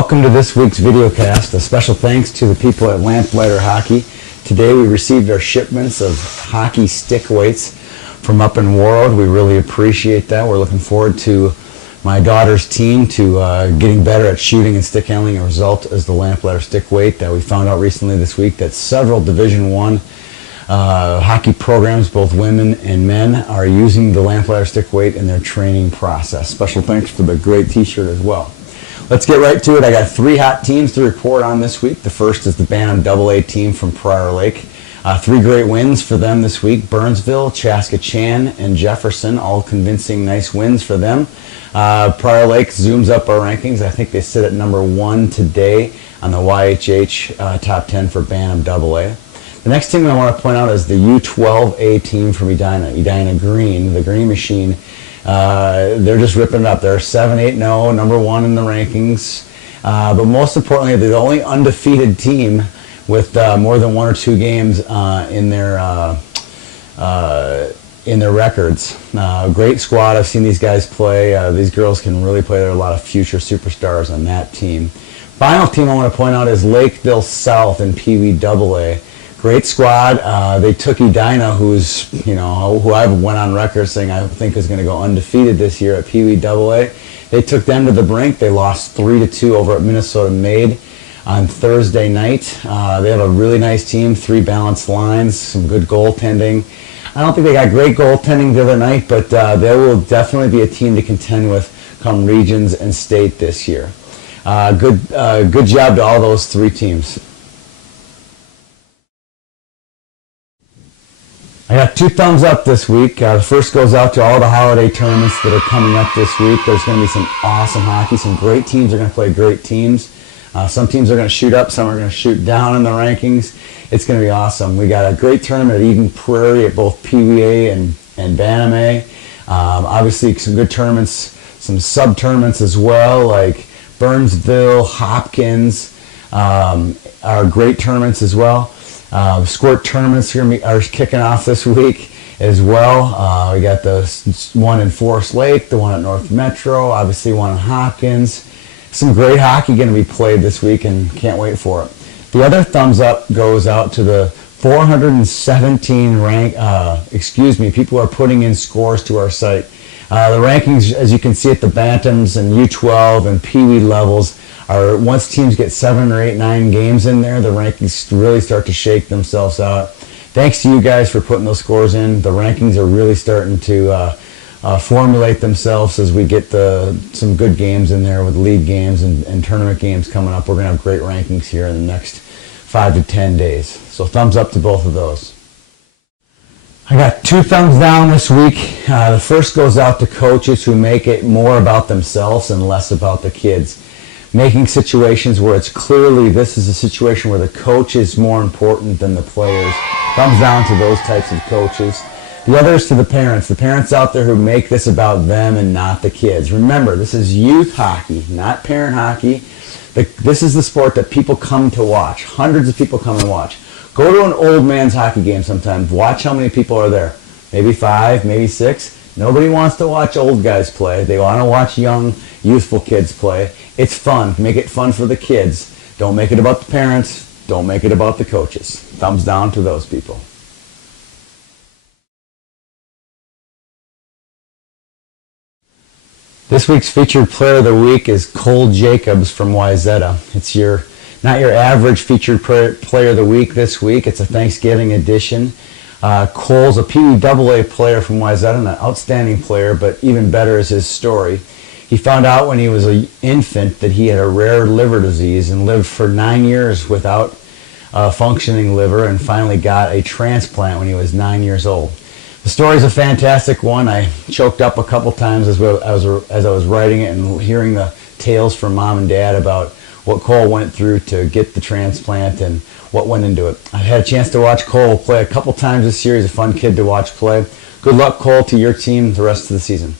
Welcome to this week's videocast. A special thanks to the people at Lamplighter Hockey. Today we received our shipments of hockey stick weights from up in Warroad. We really appreciate that. We're looking forward to my daughter's team to getting better at shooting and stick handling. A result is the Lamplighter stick weight that we found out recently this week that several Division I hockey programs, both women and men, are using the Lamplighter stick weight in their training process. Special thanks for the great t-shirt as well. Let's get right to it. I got three hot teams to report on this week. The first is the Bantam AA team from Prior Lake. Three great wins for them this week. Burnsville, Chaska-Chan, and Jefferson, all convincing nice wins for them. Prior Lake zooms up our rankings. I think they sit at number 1 today on the YHH top 10 for Bantam AA. The next team I want to point out is the U12A team from Edina Green, the Green Machine. They're just ripping it up. They're 7-8-0, number 1 in the rankings. But most importantly, they're the only undefeated team with more than 1 or 2 games in their records. Great squad. I've seen these guys play. These girls can really play. There are a lot of future superstars on that team. Final team I want to point out is Lakeville South in Pee Wee AA. Great squad. They took Edina, who I went on record saying I think is going to go undefeated this year at Pee Wee AA. They took them to the brink. They lost 3-2 over at Minnesota Maid on Thursday night. They have a really nice team, 3 balanced lines, some good goaltending. I don't think they got great goaltending the other night, but they will definitely be a team to contend with come regions and state this year. Good job to all those 3 teams. I got 2 thumbs up this week. The first goes out to all the holiday tournaments that are coming up this week. There's going to be some awesome hockey. Some great teams are going to play great teams. Some teams are going to shoot up. Some are going to shoot down in the rankings. It's going to be awesome. We got a great tournament at Eden Prairie at both Pee Wee A and Bantam A. Obviously, some good tournaments, some sub-tournaments as well, like Burnsville, Hopkins, are great tournaments as well. Squirt tournaments are kicking off this week as well. We got the one in Forest Lake, the one at North Metro, obviously one in Hopkins. Some great hockey going to be played this week and can't wait for it. The other thumbs up goes out to the 417 people who are putting in scores to our site. The rankings, as you can see at the Bantams and U12 and Pee Wee levels, once teams get 7 or 8, 9 games in there, the rankings really start to shake themselves out. Thanks to you guys for putting those scores in. The rankings are really starting to formulate themselves as we get some good games in there with league games and tournament games coming up. We're going to have great rankings here in the next 5 to 10 days. So thumbs up to both of those. I got 2 thumbs down this week. The first goes out to coaches who make it more about themselves and less about the kids. Making situations where it's clearly this is a situation where the coach is more important than the players. Thumbs down to those types of coaches. The other is to the parents out there who make this about them and not the kids. Remember, this is youth hockey, not parent hockey. This is the sport that people come to watch. Hundreds of people come and watch. Go to an old man's hockey game sometime. Watch how many people are there. Maybe 5, maybe 6. Nobody wants to watch old guys play. They want to watch young, youthful kids play. It's fun. Make it fun for the kids. Don't make it about the parents. Don't make it about the coaches. Thumbs down to those people. This week's featured player of the week is Cole Jacobs from Wyzetta. It's not your average featured player of the week this week. It's a Thanksgiving edition. Cole's a Pee Wee AA player from Wyzetta, an outstanding player, but even better is his story. He found out when he was an infant that he had a rare liver disease and lived for 9 years without a functioning liver and finally got a transplant when he was 9 years old. The story's a fantastic one. I choked up a couple times as I was writing it and hearing the tales from Mom and Dad about what Cole went through to get the transplant and what went into it. I've had a chance to watch Cole play a couple times this year. He's a fun kid to watch play. Good luck, Cole, to your team the rest of the season.